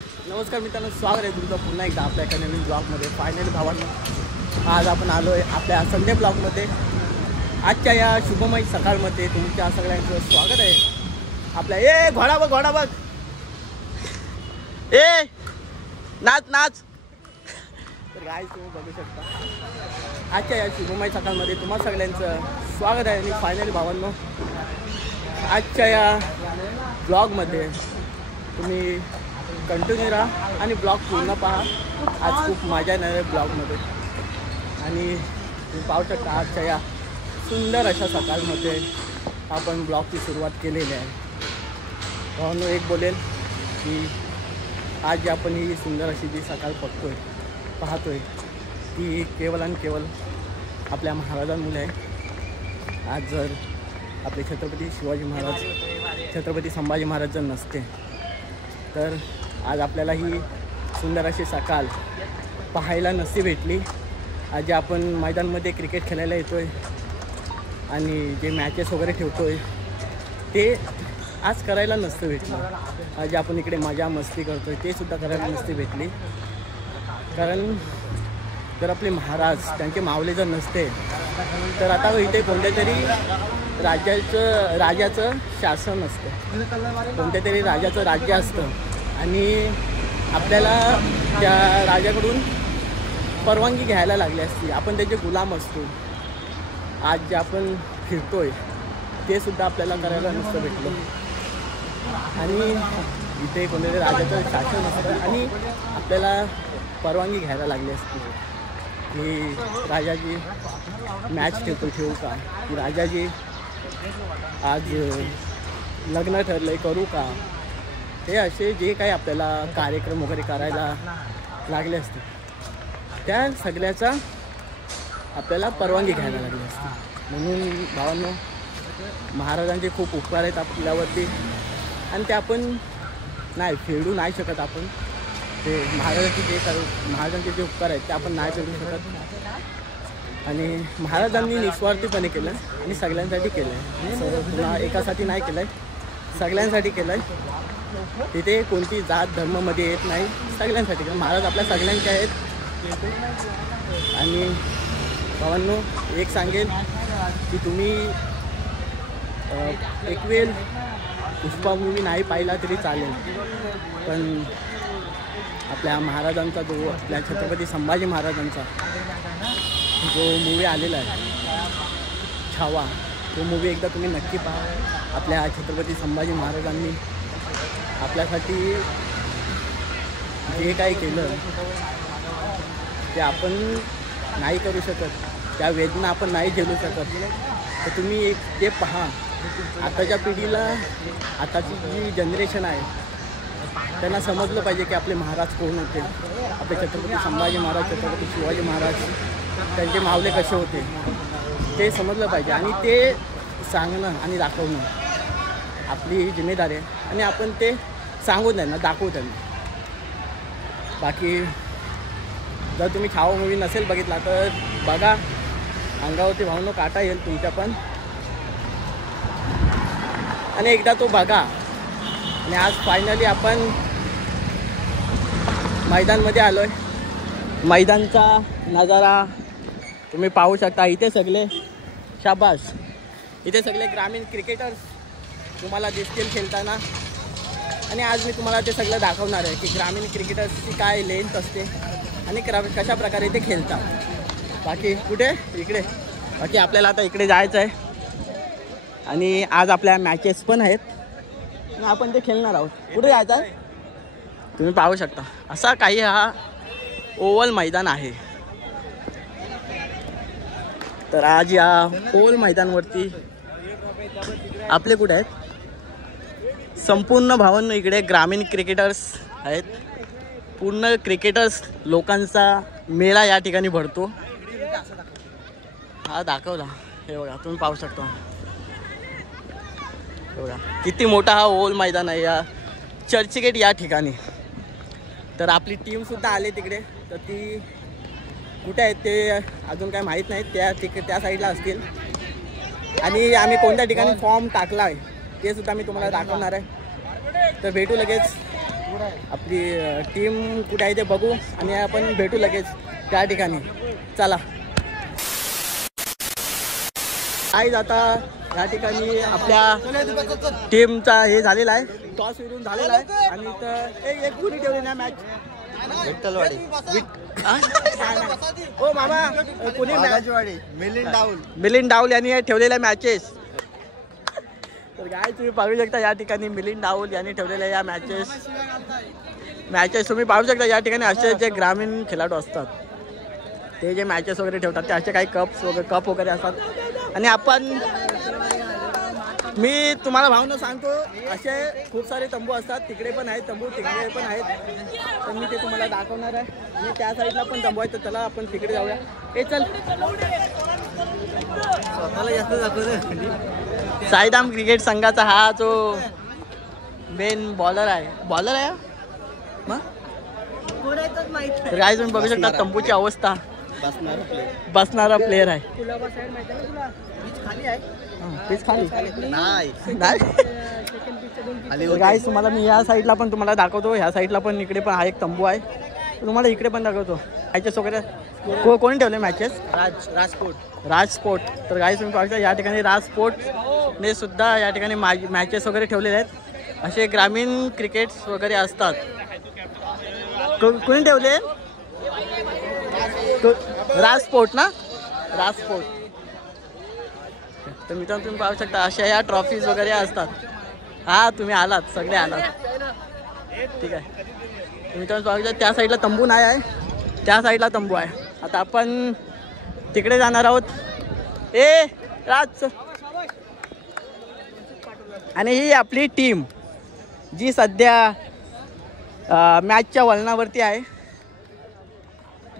नमस्कार मित्रांनो, स्वागत आहे तुमचं पुन्हा एकदा आपल्या एका नवीन ब्लॉगमध्ये. फायनली भावांनो, आज आपण आलो आहे आपल्या संडे ब्लॉगमध्ये. आजच्या या शुभमय सकाळमध्ये तुमच्या सगळ्यांचं स्वागत आहे. आपल्या ए घोडा बघ ए नाच. तर गाईस तुम्ही बघू शकता आजच्या या शुभमय सकाळमध्ये तुम्हा सगळ्यांचं स्वागत आहे. आणि फायनली भावांनो, आजच्या या ब्लॉगमध्ये तुम्ही कंटिन्यू राहा आणि ब्लॉग पूर्ण पहा. आज खूप मजा येणार आहे ब्लॉगमध्ये. आणि तुम्ही पाहू शकता आजच्या या सुंदर अशा सकाळमध्ये आपण ब्लॉगची सुरुवात केलेली आहे. भावांनो, एक बोलेल की आज आपण ही सुंदर अशी जी सकाळ पाहतोय ती केवळ आणि केवळ आपल्या महाराजांमुळे आहे. आज जर आपले छत्रपती शिवाजी महाराज, छत्रपती संभाजी महाराज जर नसते तर आज आपल्याला ही सुंदर अशी सकाळ पाहायला नसती भेटली. आज जे आपण मैदानामध्ये क्रिकेट खेळायला येतो आहे आणि जे मॅचेस वगैरे ठेवतो आहे ते आज करायला नसतं भेटलं. आज आपण इकडे मजा मस्ती करतो आहे ते सुद्धा करायला नसती भेटली. कारण जर आपले महाराज, त्यांचे मावळे जर नसते तर आता इथे कोणत्या तरी राजाचं शासन असतं, कोणत्या तरी राजाचं राज्य असतं आणि आपल्याला त्या राजाकडून परवानगी घ्यायला लागली असती. आपण त्याचे गुलाम असतो. आज जे आपण फिरतोय ते सुद्धा आपल्याला करायला नसतं भेटलं. आणि इथे कोणत्या राजाचं शासन असतं आणि आपल्याला परवानगी घ्यायला लागली असती की राजाजी मॅच ठेवू का, की राजाजी आज लग्न ठरलं करू का. हे असे जे काही आपल्याला कार्यक्रम वगैरे करायला लागले असते त्या सगळ्याचा आपल्याला परवानगी घ्यायला लागली असते. म्हणून भावांनो, महाराजांचे खूप उपकार आहेत आपल्यावरती आणि ते आपण फेडू नाही शकत. आपण ते महाराजांचे जे उपकार आहेत ते आपण नाही फेडू शकत. आणि महाराजांनी निस्वार्थीपणे केलं आणि सगळ्यांसाठी केलं आहे. पुन्हा एकासाठी नाही केलं आहे, सगळ्यांसाठी केलं आहे. तिथे कोणती जात धर्मामध्ये येत नाही, सगळ्यांसाठी केलं. महाराज आपल्या सगळ्यांचे आहेत. आणि भावांनो, एक सांगेल की तुम्ही एक वेळ पुष्पा मूवी नाही पाहिला तरी चालेल, पण आपल्या महाराजांचा जो, आपल्या छत्रपती संभाजी महाराजांचा जो मूवी आलेला आहे छावा, तो मूवी एकदा तुम्ही नक्की पहा. आपल्या छत्रपती संभाजी महाराजांनी आपल्यासाठी जे काही केलं ते आपण नाही करू शकत, त्या वेदना आपण नाही झेलू शकत. तर तुम्ही एक ते पहा. आताच्या पिढीला, आताची जी जनरेशन आहे त्यांना समजलं पाहिजे की आपले महाराज कोण होते. आपले छत्रपती संभाजी महाराज, छत्रपती शिवाजी महाराज, त्यांचे मावळे कसे होते ते समजलं पाहिजे. आणि ते सांगणं आणि दाखवणं आपली जिम्मेदारी आहे. आणि आपण ते सांगू त्यांना, दाखवू त्यांना. बाकी जर तुम्ही छावा मूवी नसेल बघितला तर बघा, अंगावरती भावनो काटा येईल तुमच्या पण. आणि एकदा तो बघा. आणि आज फायनली आपण मैदानमध्ये आलो आहे. मैदानचा नजारा तुम्ही पाहू शकता. इथे सगळे शाबास, इथे सगळे ग्रामीण क्रिकेटर्स तुम्हाला दिसतील खेळताना. आणि आज मी तुम्हाला ते सगळं दाखवणार आहे की ग्रामीण क्रिकेटर्सची काय लेंथ असते आणि कशा प्रकारे ते खेळतात. बाकी कुठे इकडे, बाकी आपल्याला आता इकडे जायचं आहे. आणि आज आपल्या मॅचेस पण आहेत, आपण ते खेळणार आहोत. कुठे जायचं आहे तुम्ही पाहू शकता. असा काही हा ओव्हल मैदान आहे. तर आज या ओव्हल मैदानवरती आपले कुठे आहेत संपूर्ण भावांनो, इकडे ग्रामीण क्रिकेटर्स आहेत. पूर्ण क्रिकेटर्स लोकांचा मेळा या ठिकाणी भरतो. हा दाखवला, हे बघा तुम्ही पाहू शकता. हे बघा किती मोठा हा ओव्हल मैदान आहे या चर्चगेट या ठिकाणी. तर आपली टीमसुद्धा आली तिकडे. तर ती कुठे आहेत ते अजून काय माहीत नाही, त्या साईडला असतील. आणि आम्ही कोणत्या ठिकाणी फॉर्म टाकला आहे ते सुद्धा मी तुम्हाला दाखवणार आहे. तर भेटू लगेच आपली टीम कुठे आहे ते बघू आणि आपण भेटू लगेच त्या ठिकाणी. चला आज आता या ठिकाणी आपल्या टीमचा हे झालेला आहे, टॉस विरून झालेला आहे आणि इथं एक कुणी ठेवली ना मॅच विठ्ठलवाडी हो मामा कुणी मिलिंद डाऊल यांनी ठेवलेल्या मॅचेस. तर काय तुम्ही पाहू शकता या ठिकाणी मिलिंद डाऊल यांनी ठेवलेल्या या मॅचेस तुम्ही पाहू शकता. या ठिकाणी असे जे ग्रामीण खेळाडू असतात ते जे मॅचेस वगैरे ठेवतात ते असे काही कप वगैरे असतात. आणि आपण मी तुम्हाला भावना सांगतो असे खूप सारे तंबू असतात, तिकडे पण आहेत तंबू, तिकडे पण आहेत. तर मी ते तुम्हाला दाखवणार आहे आणि त्या साईडला पण तंबू आहे. तर चला आपण तिकडे जाऊया. हे चल साईदाम क्रिकेट संघाचा हा जो मेन बॉलर आहे मग काय तुम्ही बघू शकता तंबूची अवस्था. बसणारा प्लेयर आहे. पिच खाली गाईस तुम्हाला मी या साईडला पण तुम्हाला दाखवतो. ह्या साईडला पण इकडे पण हा एक तंबू आहे, तुम्हाला इकडे पण दाखवतो. मॅचेस वगैरे कोणी ठेवले मॅचेस? राजस्पोर्ट. तर गाईस तुम्ही पाहता या ठिकाणी राजस्पोर्टने सुद्धा या ठिकाणी मॅचेस वगैरे ठेवलेले आहेत. असे ग्रामीण क्रिकेट्स वगैरे असतात. कोणी ठेवले? राजस्पोर्ट ना, राजस्पोर्ट. तर मित्रांनो तुम्ही पाहू शकता अशा या ट्रॉफीज वगैरे असतात. हा तुम्ही आलात, सगळे आलात, ठीक आहे. मित्रांनो पाहू शकता त्या साईडला तंबू नाही आहे, त्या साईडला तंबू आहे. आता आपण तिकडे जाणार आहोत. राज आणि ही आपली टीम जी सध्या मॅचच्या वळणावरती आहे.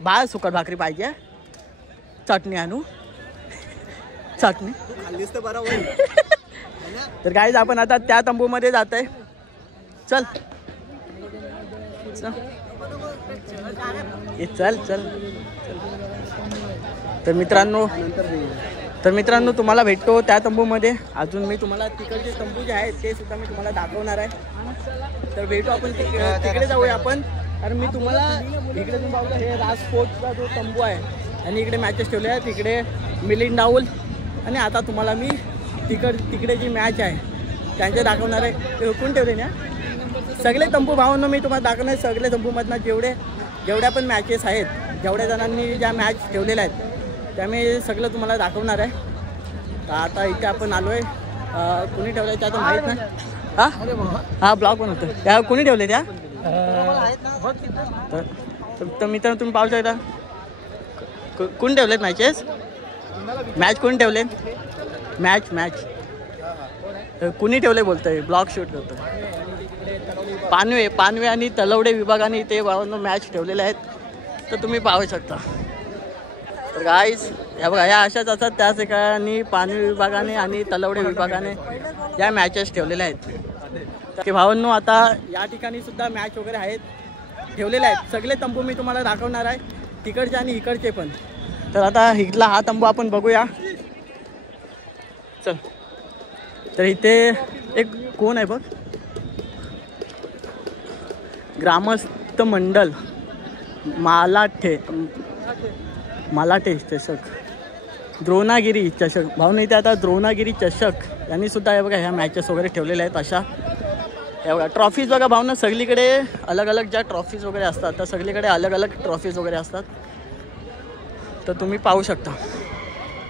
बाळ सुकट भाकरी पाहिजे, चटणी आणू, चटणी खाल्लीस तर बरं होईल. तर गाईज आपण आता त्या तंबूमध्ये जात आहे. चल चल चल. तर मित्रांनो तुम्हाला भेटतो त्या तंबूमध्ये. अजून मी तुम्हाला तिकडचे तंबू जे आहेत ते सुद्धा मी तुम्हाला दाखवणार आहे. तर भेटू आपण तिकडे जाऊया आपण. कारण मी तुम्हाला इकडे तुम्ही पाहू हे राजस्पोर्टचा जो तंबू आहे आणि इकडे मॅचेस ठेवले आहेत. तिकडे मिलिंद डाऊल आणि आता तुम्हाला मी तिकडे जी मॅच आहे त्यांचे दाखवणार आहे. ते हुकून ठेवले ना सगळे तंबू भावांनो मी तुम्हाला दाखवणार आहे. सगळे तंबूमधनं जेवढ्या पण मॅचेस आहेत, जेवढ्या जणांनी ज्या मॅच ठेवलेल्या आहेत त्या मी सगळं तुम्हाला दाखवणार आहे. तर आता इथे आपण आलो आहे. कुणी ठेवलं आहे त्या तर माहीत नाही. हा ब्लॉग पण होतं त्या कोणी ठेवले त्या. तर मित्रांनो तुम्ही पाहू शकता कोण ठेवलेत मॅचेस. मॅच कोणी ठेवले? मॅच कुणी ठेवले बोलतोय, ब्लॉग शूट करतोय. पानवे आणि तलवडे विभागाने ते मॅच ठेवलेले आहेत. तर तुम्ही पाहू शकता. तर गाईज या बघा या अशाच असतात. त्याच ठिकाणी पानवे विभागाने आणि तलवडे विभागाने या मॅचेस ठेवलेल्या आहेत. की भावांनो आता या ठिकाणी सुद्धा मॅच वगैरे आहेत ठेवलेले आहेत. सगळे तंबू मी तुम्हाला दाखवणार आहे, तिकडचे आणि इकडचे पण. तर आता इथला हा तंबू आपण बघूया. चल. तर इथे एक कोण आहे बघ, ग्रामस्थ मंडल मालाटे चषक, द्रोणागिरी चषक. भावना इथे आता द्रोणागिरी चषक यांनी सुद्धा हे बघा ह्या मॅचेस वगैरे ठेवलेल्या आहेत. अशा हे बघा ट्रॉफीज बघा भावना सगळीकडे अलग अलग ज्या ट्रॉफीज वगैरे असतात त्या सगळीकडे अलग अलग ट्रॉफीज वगैरे असतात. तर तुम्ही पाहू शकता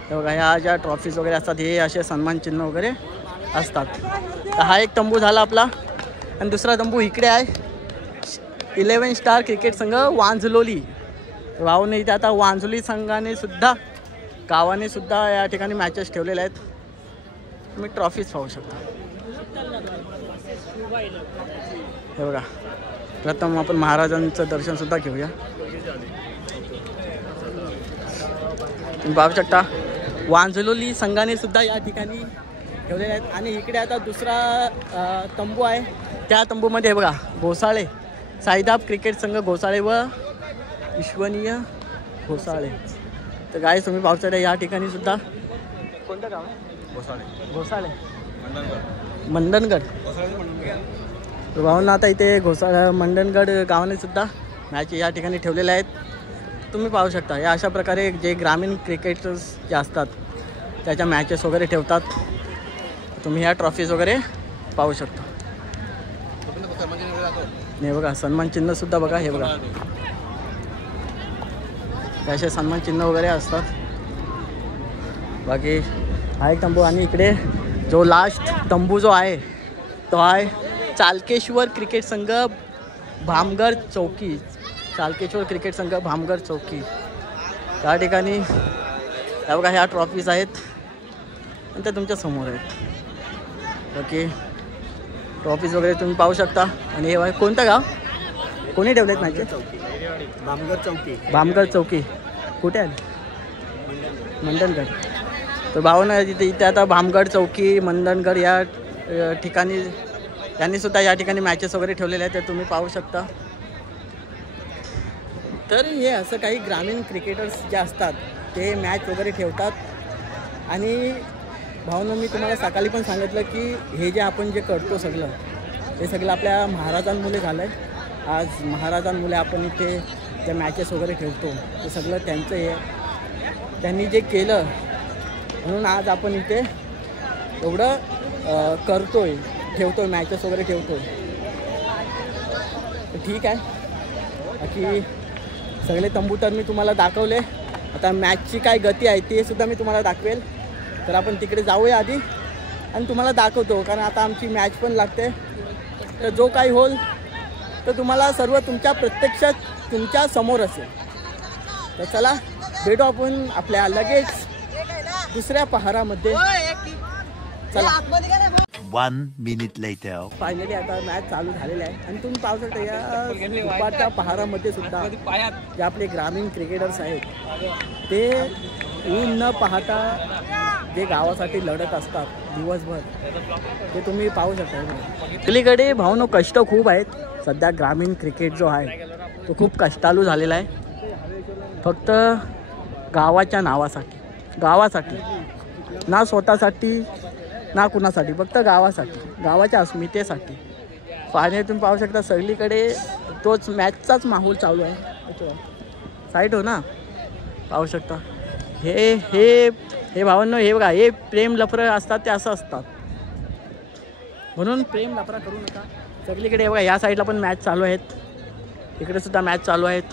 हे बघा ह्या ज्या ट्रॉफीज वगैरे असतात हे असे सन्मान चिन्ह वगैरे असतात. तर हा एक तंबू झाला आपला. आणि दुसरा तंबू इकडे आहे 11 स्टार क्रिकेट संघ वांझलोली. भावने इथे आता वांझोली संघाने सुद्धा गावाने सुद्धा या ठिकाणी मॅचेस ठेवलेल्या आहेत. तुम्ही ट्रॉफीज पाहू शकता. हे बघा प्रथम आपण महाराजांचं दर्शन सुद्धा घेऊया. तुम्ही पाहू शकता वांझलोली संघाने सुद्धा या ठिकाणी ठेवलेले आहेत. आणि इकडे आता दुसरा तंबू आहे. त्या तंबूमध्ये हे बघा घोसाळे साईदाब क्रिकेट संघ घोसाळे व विश्वनीय घोसाळे. तर गाईस तुम्ही पाहू शकता या ठिकाणी सुद्धा कोणतं गाव आहे? घोसाळे मंडनगड. तर भावांना आता इथे घोसाळा मंडणगड गावाने सुद्धा मॅच या ठिकाणी ठेवलेल्या आहेत. तुम्ही पाहू शकता या अशा प्रकारे जे ग्रामीण क्रिकेटर्स जे असतात त्याच्या मॅचेस वगैरे ठेवतात. तुम्ही ह्या ट्रॉफीज वगैरे पाहू शकता. हे बघा सन्मान चिन्हसुद्धा बघा. हे बघा असे सन्मान चिन्ह वगैरे असतात. बाकी हा एक तंबू आणि इकडे जो लास्ट तंबू जो आहे तो आहे चालकेश्वर क्रिकेट संघ भामगड चौकी. चालकेश्वर क्रिकेट संघ भामगड चौकी त्या ठिकाणी त्या बघा ह्या ट्रॉफीज आहेत आणि त्या तुमच्या समोर आहेत. बाकी ट्रॉफीज वगैरे तुम्ही पाहू शकता. आणि हे कोणतं गाव कोणी ठेवलेत मॅच? भामगड चौकी. भामगड चौकी कुठे आहे? मंडणगड. तर भावना इथे आता भामगड चौकी मंडणगड या ठिकाणी त्यांनी सुद्धा या ठिकाणी मॅचेस वगैरे ठेवलेले आहेत. ते तुम्ही पाहू शकता. तर हे असं काही ग्रामीण क्रिकेटर्स जे असतात ते मॅच वगैरे ठेवतात. आणि भावना मी तुम्हाला सकाळी पण सांगितलं की हे जे आपण जे करतो सगळं हे सगळं आपल्या महाराजांमुळे झालं आहे. आज महाराजांमुळे आपण इथे ज्या मॅचेस वगैरे ठेवतो ते सगळं त्यांचं हे त्यांनी जे केलं म्हणून आज आपण इथे एवढं करतोय ठेवतोय मॅचेस वगैरे ठेवतोय. ठीक आहे. बाकी सगळे तंबू तर मी तुम्हाला दाखवले. आता मॅचची काय गती आहे ते सुद्धा मी तुम्हाला दाखवेल. तर आपण तिकडे जाऊया आधी आणि तुम्हाला दाखवतो कारण आता आमची मॅच पण लागते. तर जो काही होईल तर तुम्हाला सर्व तुमच्या प्रत्यक्षात तुमच्या समोर असेल. तर चला भेटू आपण आपल्या लगेच दुसऱ्या पहारामध्ये. चला 1 minute later. फायनली आता मॅच चालू झालेला आहे आणि तुम्ही पाहू शकता या दुपारच्या पहारामध्ये सुद्धा जे आपले ग्रामीण क्रिकेटर्स आहेत ते ऊन न पाहता जे गावासाठी लढत असतात दिवसभर ते तुम्ही पाहू शकता. पलीकडे भावनो कष्ट खूप आहेत. सध्या ग्रामीण क्रिकेट जो आहे तो खूप कष्टाळू झालेला आहे. फक्त गावाच्या नावासाठी ना स्वतःसाठी ना कुणासाठी फक्त गावासाठी गावाच्या अस्मितेसाठी. फायनली तुम्ही पाहू शकता सगळीकडे तोच मॅचचाच माहोल चालू आहे. साईड हो ना पाहू शकता. हे हे हे भावांनो हे बघा हे प्रेम लफरं असतात ते असं असतात म्हणून प्रेम लफरा करू नका. सगळीकडे बघा या साईडला पण मॅच चालू आहेत. इकडे सुद्धा मॅच चालू आहेत.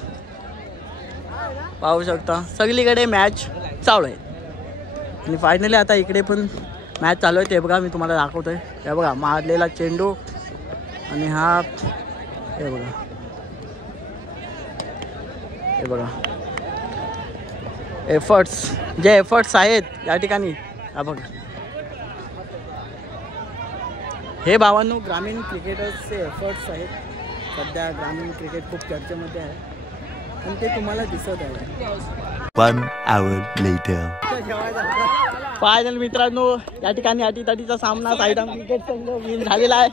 पाहू शकता सगळीकडे मॅच चालू आहे. आणि फायनली आता इकडे पण मॅच चालू आहे. ते बघा मी तुम्हाला दाखवतो आहे. हे बघा मारलेला चेंडू आणि हा हे बघा एफर्ट्स आहेत या ठिकाणी. हा बघा हे भावांनो ग्रामीण क्रिकेटर्सचे एफर्ट्स आहेत. सध्या ग्रामीण क्रिकेट खूप चर्चेमध्ये आहे आणि ते तुम्हाला दिसत आहे. 1 hour later. फायनल मित्रांनो या ठिकाणी अटीतटीचा सामना साईडाम क्रिकेट संघ विन झालेला आहे.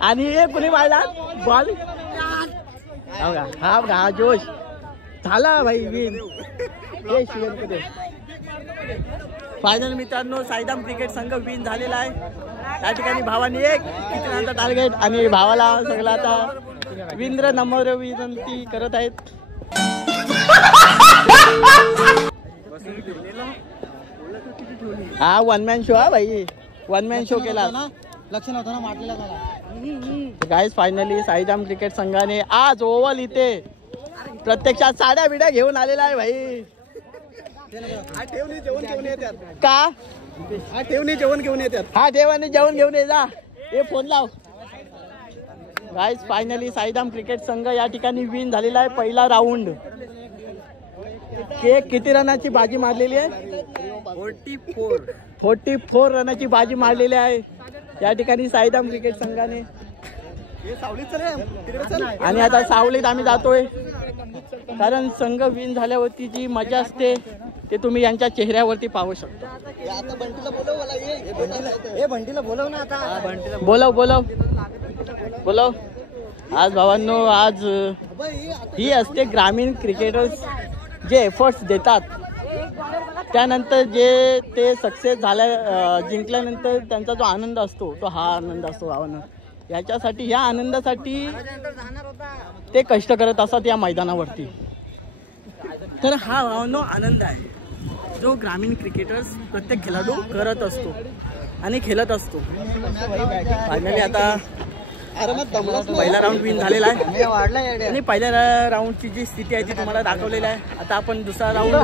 आणि हे कुणी मारला बॉल हा बघा जोश झाला भाई विन. फायनल मित्रांनो साईदाम क्रिकेट संघ विन झालेला आहे. त्या ठिकाणी भावाने एक कितीचा टार्गेट आणि भावाला सगळं आता विंद्र नम्र विनंती करत आहेत. हा 1 man शो हा भाई 1 man शो केला लक्ष नव्हतं ना मारलेला त्याला. गाईज फायनली साईदाम क्रिकेट संघाने आज ओव्हल इथे प्रत्यक्षात साड्या बिड्या घेऊन आलेला आहे भाई. ठेवणी जेवण घेऊन येतात का ठेवणी जेवण घेऊन येतात. हा ठेवाने जेवण घेऊन ये जा. हे फोन लाव. गाईज फायनली साईदाम क्रिकेट संघ या ठिकाणी विन झालेला आहे. पहिला राऊंड किती रनाची बाजी मारलेली आहे? 44 रनाची बाजी मारलेली आहे या ठिकाणी साईदाम क्रिकेट संघाने. आणि आता सावलीत आम्ही जातोय कारण संघ विन झाल्यावरती जी मजा असते ते तुम्ही यांच्या चेहऱ्यावरती पाहू शकता. बोलव. आज भावांनो आज ही असते ग्रामीण क्रिकेटर्स जे एफर्ट्स देतात त्यानंतर जे ते सक्सेस झाल्या जिंकल्यानंतर त्यांचा जो आनंद असतो तो हा आनंद असतो भावांनो. याच्यासाठी, या आनंदासाठी ते कष्ट करत असतात या मैदानावरती. तर हा भावनो आनंद आहे जो ग्रामीण क्रिकेटर्स प्रत्येक खेळाडू करत असतो आणि खेळत असतो. फायनली आता पहिला राऊंड विन झालेला आहे आणि पहिल्या राऊंडची जी स्थिती आहे ती तुम्हाला दाखवलेली आहे. आता आपण दुसरा राऊंड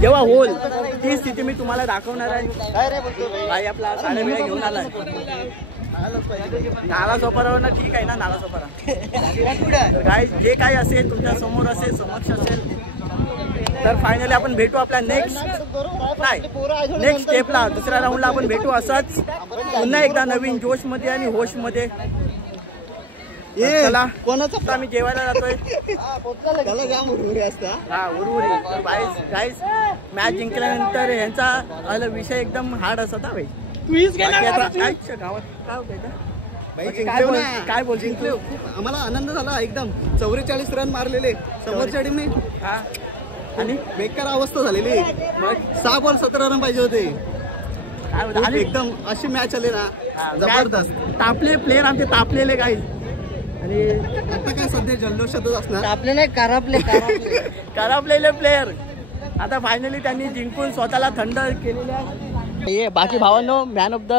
जेव्हा होईल ती स्थिती मी तुम्हाला दाखवणार आहे. भाई आपला साडेवेळा घेऊन आलाय नाला सोपारावर ना. ठीक आहे ना नाला सोपारा काय जे काही असेल तुमच्या समोर असेल समक्ष असेल. तर फायनली आपण भेटू आपल्या नेक्स्ट स्टेपला, दुसऱ्या राऊंडला आपण भेटू असंच पुन्हा एकदा नवीन जोशमध्ये आणि होशमध्ये. चला कोणाचा आम्ही जेवायला जातोय. गाईस मॅच जिंकल्यानंतर यांचा विषय एकदम हार्ड असत हा भाई. काय बोल जिंकले. आम्हाला आनंद झाला एकदम. 44 रन मारलेले समोरच्या टीमने आणि बेकार अवस्था झालेली. 6 बॉल 17 रन पाहिजे होते. आणि एकदम अशी मॅच आली ना जबरदस्त. तापले प्लेयर आमचे तापलेले काही. आणि आता काय सध्या जल्लोषातच असणार. आपले करापलेले प्लेयर आता फायनली त्यांनी जिंकून स्वतःला थंड केलेले आहे. बाकी भावांनो मॅन ऑफ द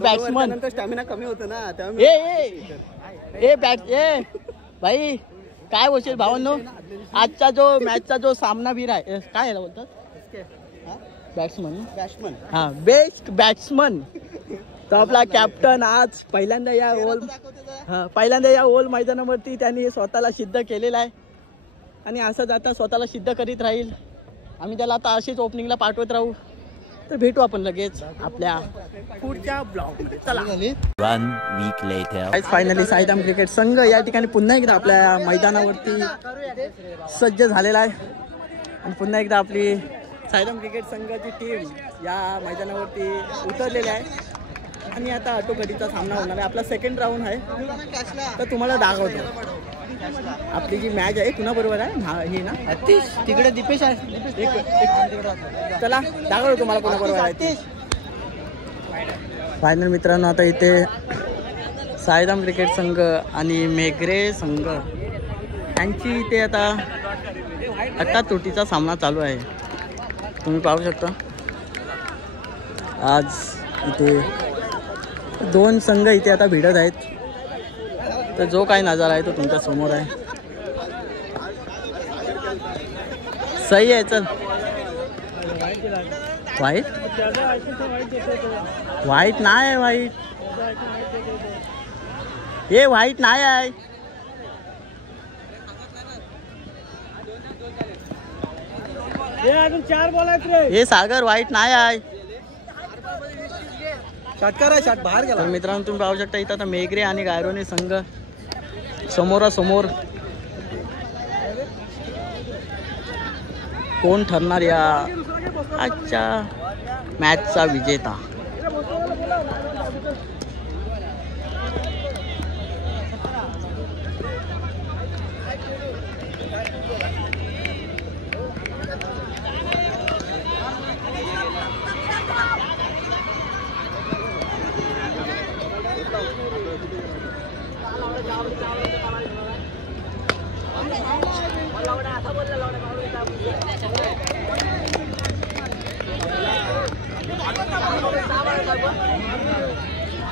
बॅट्समन. नंतर स्टॅमिना कमी होतं ना भाई काय बोलशील भावांनो. आजचा जो मॅचचा जो सामनावीर आहे काय बोलतात बॅट्समन हा बेस्ट बॅट्समन. तो आपला कॅप्टन आज पहिल्यांदा या ओल मैदानावरती त्यांनी स्वतःला सिद्ध केलेला आहे आणि असंच आता स्वतःला सिद्ध करीत राहील. आम्ही त्याला आता अशीच ओपनिंगला पाठवत राहू. तर भेटू आपण लगेच आपल्या पुढच्या ब्लॉगमध्ये. चला. 1 week later. Finally Saidam cricket संघ या ठिकाणी पुन्हा एकदा आपल्या मैदानावरती सज्ज झालेला आहे आणि पुन्हा एकदा आपली साईदाम क्रिकेट संघाची टीम या मैदानावरती उतरलेली आहे आणि आता अटोगडीचा सामना होणार आहे. आपला सेकंड राऊंड आहे. तर तुम्हाला दाखवतो आपली जी मॅच आहे कुणाबरोबर आहे ही ना तिकडे दीपेश आहे. चला दाखवतो तुम्हाला कुणाबरोबर आहे. फायनल मित्रांनो आता इथे साईदाम क्रिकेट संघ आणि मेघरे संघ यांची इथे आता अट्टातोटीचा सामना चालू आहे. तुम्ही पाहू शकता आज इथे 2 संघ इथे आता भिडत आहेत. तर जो काही नजारा आहे तो तुमच्या समोर आहे. सही आहे. चल व्हाईट नाही आहे. हे व्हाईट नाही आहे. अजून 4 बॉल आहेत रे. हे सागर व्हाईट नाही आहे. षटकार आहे. शॉट बाहेर गेला. मित्रांनो तुम्ही पाहू शकता इथं आता मेघरे आणि गायरोनी संघ समोरासमोर. कोण ठरणार या आजच्या मॅचचा विजेता.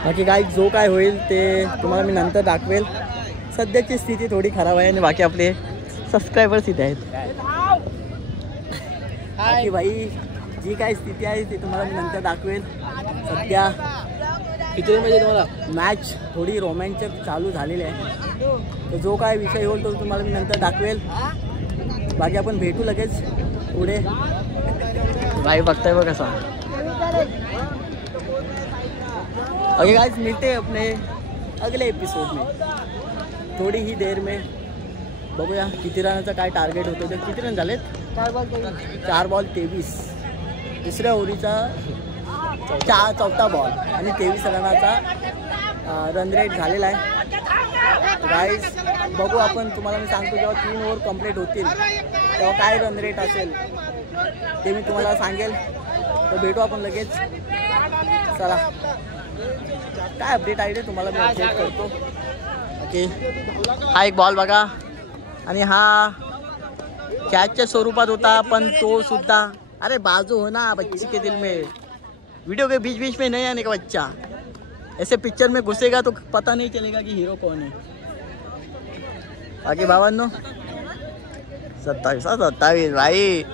बाकी काय जो काय होईल ते तुम्हाला मी नंतर दाखवेल. सध्याची स्थिती थोडी खराब आहे आणि बाकी आपले सबस्क्रायबर्स इथे आहेत. बाकी भाई जी काय स्थिती आहे ती तुम्हाला मी नंतर दाखवेल. सध्या किती म्हणजे तुम्हाला मॅच थोडी रोमॅन्चक चालू झालेली आहे. तर जो काय विषय होईल तो तुम्हाला मी नंतर दाखवेल. बाकी आपण भेटू लगेच पुढे. भाई बघताय बघ कसा. ओके गाइस मिलते हैं अपने अगले एपिसोड में थोड़ी ही देर में. बघूया किती रनाचा काय टार्गेट होतं. ते किती रन झालेत. 4 बॉल 23. दुसऱ्या ओव्हरीचा चौथा बॉल आणि 23 रनाचा रन रेट झालेला आहे. गाईज बघू आपण. तुम्हाला मी सांगतो जेव्हा 3 ओव्हर कंप्लीट होतील तेव्हा काय रन रेट असेल ते मी तुम्हाला सांगेल. तर भेटू आपण लगेच. चला. काय अपडेट आहे ते तुम्हाला मी अपडेट करतो. ओके, हा एक बॉल बघा आणि हा कॅचच्या स्वरूपात होता, पण तो सुद्धा अरे बाजू हो ना बच्चे के दिल में, वीडियो के बीच बीच में नहीं आने का बच्चा, ऐसे पिक्चर में घुसेगा तो पता नहीं चलेगा कि हीरो कौन है. बाकी बाबांनो 27 भाई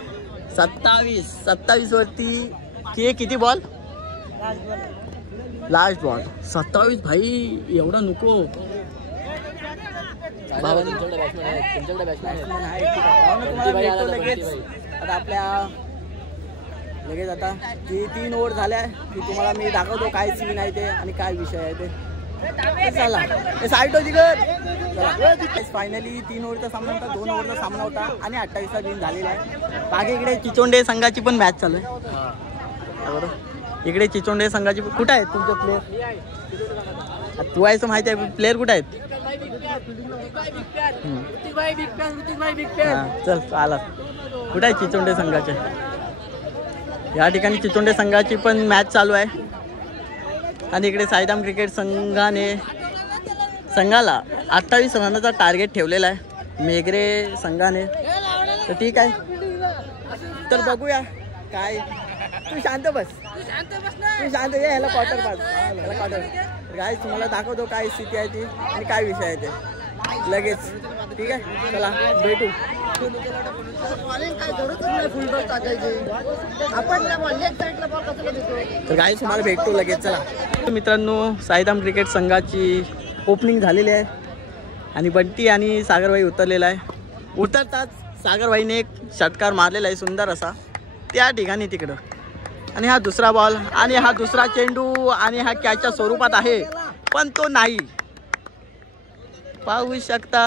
27 वरती किती बॉल, लास्ट बॉल 27 भाई, एवढा नको. आता आपल्या लगेच आता ती 3 ओव्हर झाल्या की तुम्हाला मी दाखवतो काय सीन आहे ते आणि काय विषय आहे ते. चला साईड होती कर. फायनली 3 ओव्हरचा सामना होता, 2 ओव्हरचा सामना होता आणि 28चा विन झालेला आहे. बाकी इकडे चिचोंडे संघाची पण मॅच चालू आहे बरोबर. इकडे चिचोंडे संघाची कुठे आहेत तुमचे प्लेयर, तू आहेस माहिती आहे, प्लेयर कुठे आहेत. चल आला, कुठे आहे चिचोंडे संघाचे. या ठिकाणी चिचोंडे संघाची पण मॅच चालू आहे आणि इकडे साईदाम क्रिकेट संघाला 28 रनाचा टार्गेट ठेवलेला आहे मेघरे संघाने. तर ठीक आहे, तर बघूया काय. तू शांत बस, तू शांत ये. ह्याला क्वार्टर पास, ह्याला क्वार्टर काय तुम्हाला दाखवतो काय स्थिती आहे ती आणि काय विषय आहे ते लगेच. ठीक आहे, चला भेटू. तर काय तुम्हाला भेटतो लगेच. चला मित्रांनो, साईदाम क्रिकेट संघाची ओपनिंग झालेली आहे आणि बंटी आणि सागरबाई उतरलेला आहे. उतरताच सागरबाईने एक षटकार मारलेला आहे सुंदर असा त्या ठिकाणी तिकडं. आणि हा दुसरा बॉल आणि हा दुसरा चेंडू आणि हा कॅचच्या स्वरूपात आहे, पण तो नाही. पाहू शकता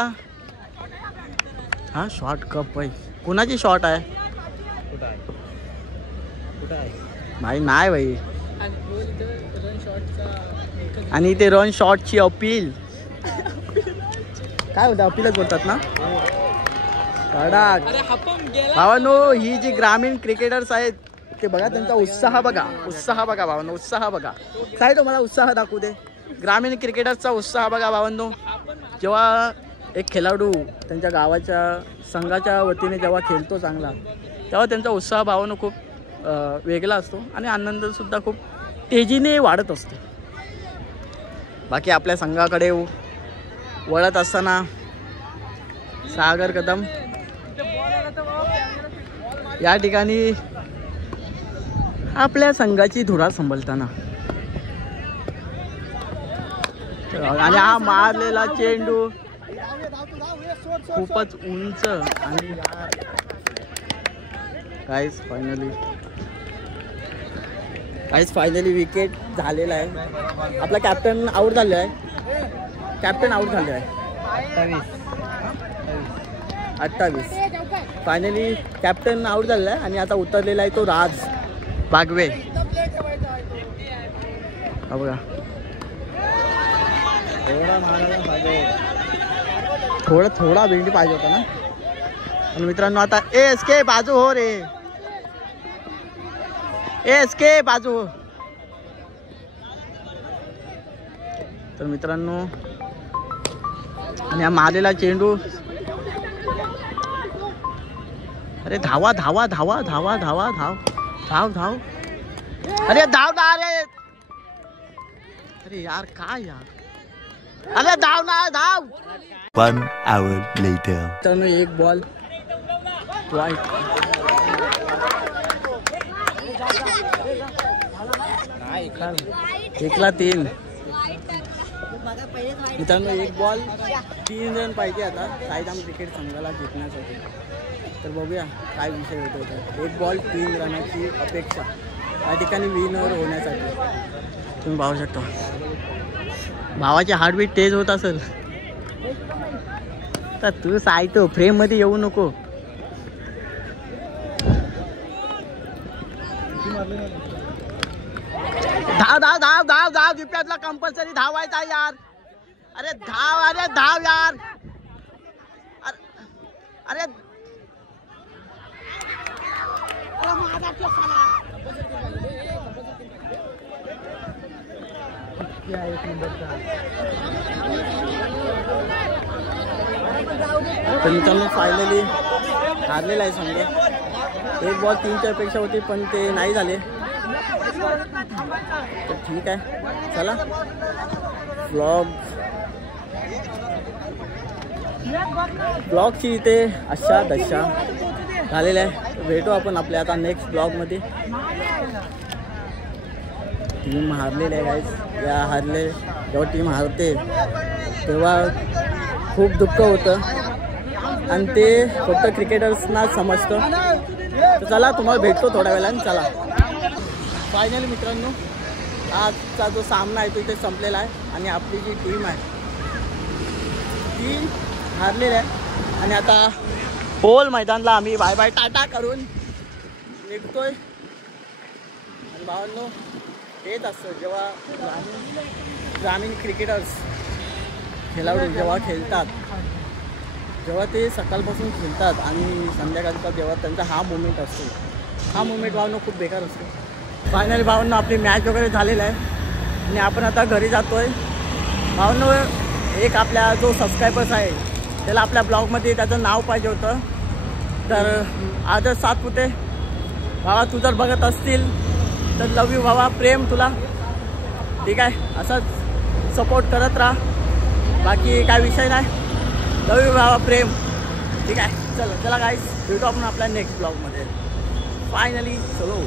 हा शॉट कप आहे. कुणाची शॉट आहे भाई, नाही भाई. आणि ते रन शॉटची अपील काय होतं, अपीलच बोलतात ना भावांनो. ही जी ग्रामीण क्रिकेटर्स आहेत ते बघा, त्यांचा उत्साह बघा, उत्साह बघा भावांनो, उत्साह बघा. काय तो मला उत्साह दाखवू दे. ग्रामीण क्रिकेटर्सचा उत्साह बघा भावांनो. जेव्हा एक खेळाडू त्यांच्या गावाच्या संघाच्या वतीने जेव्हा खेळतो चांगला, तेव्हा त्यांचा उत्साह भावांनो खूप वेगळा असतो आणि आनंदसुद्धा खूप तेजीने वाढत असतो. बाकी आपल्या संघाकडे वळत असताना सागर कदम या ठिकाणी आपल्या संघाची धुरा सांभाळताना आणि हा मारलेला चेंडू खूपच उंच आणि फायनली विकेट झालेला आहे. आपला कॅप्टन आऊट झालेला आहे, कॅप्टन आऊट झाले आहे. 28 फायनली कॅप्टन आऊट झालेला आहे आणि आता उतरलेला आहे तो राज बागवे. बघा थोडा भेंडी पाहिजे होता ना. आणि मित्रांनो आता एसके बाजू हो रे, एसके बाजू हो. तर मित्रांनो आणि हा मारलेला चेंडू, अरे धावा धावा धावा धावा धावा धाव धाव धाव, अरे धाव ना, अरे यार काय यार, अरे धाव ना धाव. 1 hour later. तर एक बॉल वाईट. एकला 3. मित्रांनो एक बॉल 3 रन पाहिजे आता साईदाम क्रिकेट संघाला जिंकण्यासाठी. तर बघूया काय विषय होतो. एक बॉल 3 रनाची अपेक्षा या ठिकाणी विनर होण्यासाठी. तुम्ही पाहू शकता भावाची हार्टबीट तेज होत असेल तर तू सायतो फ्रेम मध्ये येऊ नको. धाव धाव धाव धाव धाव, दिप्यातला कंपल्सरी धावायचा यार. अरे धाव, अरे धाव यार, अरे तर मित्रांनो फायनली हारलेला आहे संघ. एक बॉल 3च्या अपेक्षा होती पण ते नाही झाले. तर ठीक आहे, चला ब्लॉगची इथे अशा दशा झालेल्या आहे. भेटू आपण आपल्या आता नेक्स्ट ब्लॉगमध्ये. टीम हारलेली आहे गाईज. या हारले जेव्हा टीम हारते तेव्हा खूप दुःख होतं आणि ते फक्त क्रिकेटर्सना समजतं. तर चला तुम्हाला भेटतो थोड्या वेळाने. चला फायनली मित्रांनो आजचा जो सामना आहे तो इथे संपलेला आहे आणि आपली जी टीम आहे ती हारलेली आहे. आणि आता होल मैदानला आम्ही बाय बाय टाटा करून निघतोय. आणि भावांनो हेच असतं जेव्हा ग्रामीण क्रिकेटर्स खेळाडू जेव्हा खेळतात, जेव्हा ते सकाळपासून खेळतात आणि संध्याकाळचा जेव्हा त्यांचा हा मोमेंट असतो, हा मोमेंट भावना खूप बेकार असतो. फायनली भावना आपली मॅच वगैरे झालेला आहे आणि आपण आता घरी जातो आहे. भावना एक आपल्या जो सबस्क्रायबर्स आहे त्याला आपल्या ब्लॉगमध्ये त्याचं नाव पाहिजे होतं. तर आदर्श सातपुते भावा, तू जर बघत असतील तर लव यू भावा, प्रेम तुला. ठीक आहे, असंच सपोर्ट करत राहा. बाकी काय विषय नाही. लव यू भावा, प्रेम. ठीक आहे, चला गाईस भेटू आपण आपल्या नेक्स्ट ब्लॉगमध्ये. फायनली चलो.